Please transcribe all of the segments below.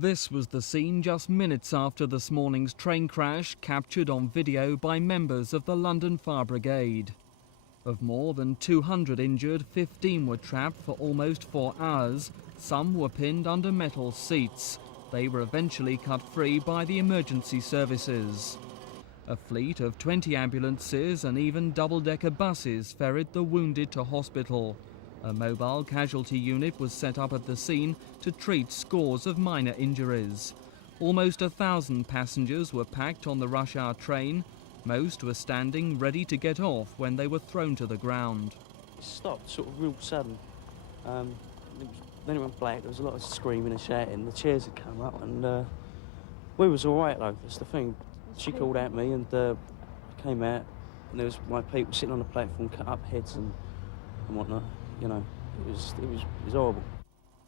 This was the scene just minutes after this morning's train crash, captured on video by members of the London Fire Brigade. Of more than 200 injured, 15 were trapped for almost 4 hours. Some were pinned under metal seats. They were eventually cut free by the emergency services. A fleet of 20 ambulances and even double-decker buses ferried the wounded to hospital. A mobile casualty unit was set up at the scene to treat scores of minor injuries. Almost 1,000 passengers were packed on the rush hour train. Most were standing ready to get off when they were thrown to the ground. It stopped sort of real sudden. Then it went black. There was a lot of screaming and shouting. The chairs had come up and we was all right though, that's the thing. She called out me and I came out and there was my people sitting on the platform, cut up heads and whatnot. You know, it was horrible.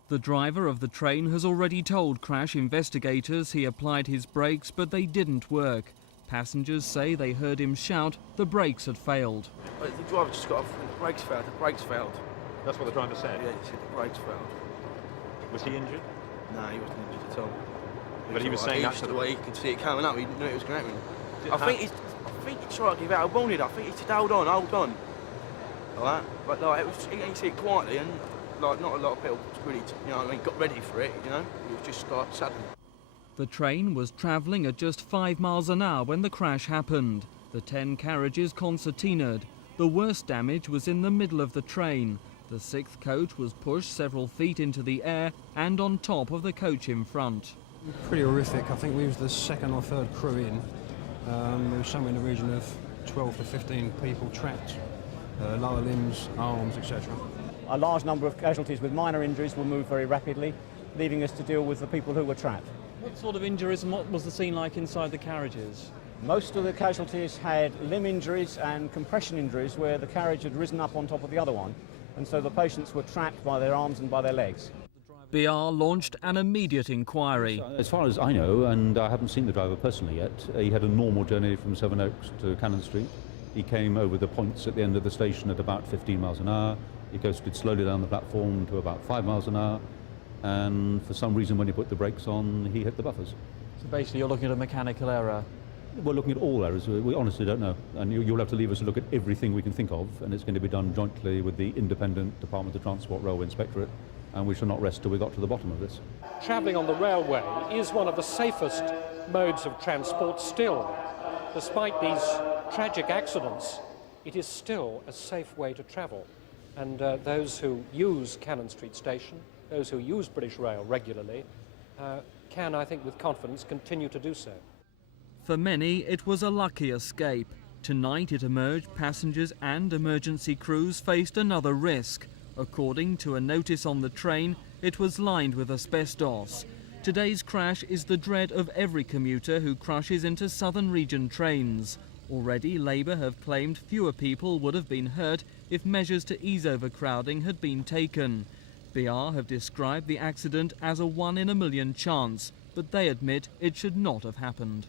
The driver of the train has already told crash investigators he applied his brakes, but they didn't work. Passengers say they heard him shout the brakes had failed. The driver just got off and the brakes failed. That's what the driver said? Yeah, he said the brakes failed. Was he injured? No, he wasn't injured at all. But he was saying that the way he could see it coming up, he didn't know it was going to happen. I think he tried to give out a warning. I think he said, hold on. Like that. But like, he said it quietly and like not a lot of people really, you know what I mean, got ready for it, you know. It was just like sudden. The train was travelling at just 5 miles an hour when the crash happened. The 10 carriages concertinaed. The worst damage was in the middle of the train. The 6th coach was pushed several feet into the air and on top of the coach in front. Pretty horrific. I think we was the 2nd or 3rd crew in. There was somewhere in the region of 12 to 15 people trapped. Lower limbs, arms, etc. A large number of casualties with minor injuries will move very rapidly, leaving us to deal with the people who were trapped. What sort of injuries and what was the scene like inside the carriages? Most of the casualties had limb injuries and compression injuries where the carriage had risen up on top of the other one, and so the patients were trapped by their arms and by their legs. BR launched an immediate inquiry. As far as I know, and I haven't seen the driver personally yet, he had a normal journey from Sevenoaks to Cannon Street. He came over the points at the end of the station at about 15 miles an hour. He coasted slowly down the platform to about 5 miles an hour. And for some reason, when he put the brakes on, he hit the buffers. So basically you're looking at a mechanical error? We're looking at all errors. We honestly don't know. And you'll have to leave us to look at everything we can think of. And it's going to be done jointly with the independent Department of Transport Railway Inspectorate. And we shall not rest till we got to the bottom of this. Travelling on the railway is one of the safest modes of transport still. Despite these tragic accidents, it is still a safe way to travel. And those who use Cannon Street Station, those who use British Rail regularly, can, I think with confidence, continue to do so. For many, it was a lucky escape. Tonight it emerged passengers and emergency crews faced another risk. According to a notice on the train, it was lined with asbestos. Today's crash is the dread of every commuter who crushes into Southern Region trains. Already, Labour have claimed fewer people would have been hurt if measures to ease overcrowding had been taken. BR have described the accident as a 1 in a million chance, but they admit it should not have happened.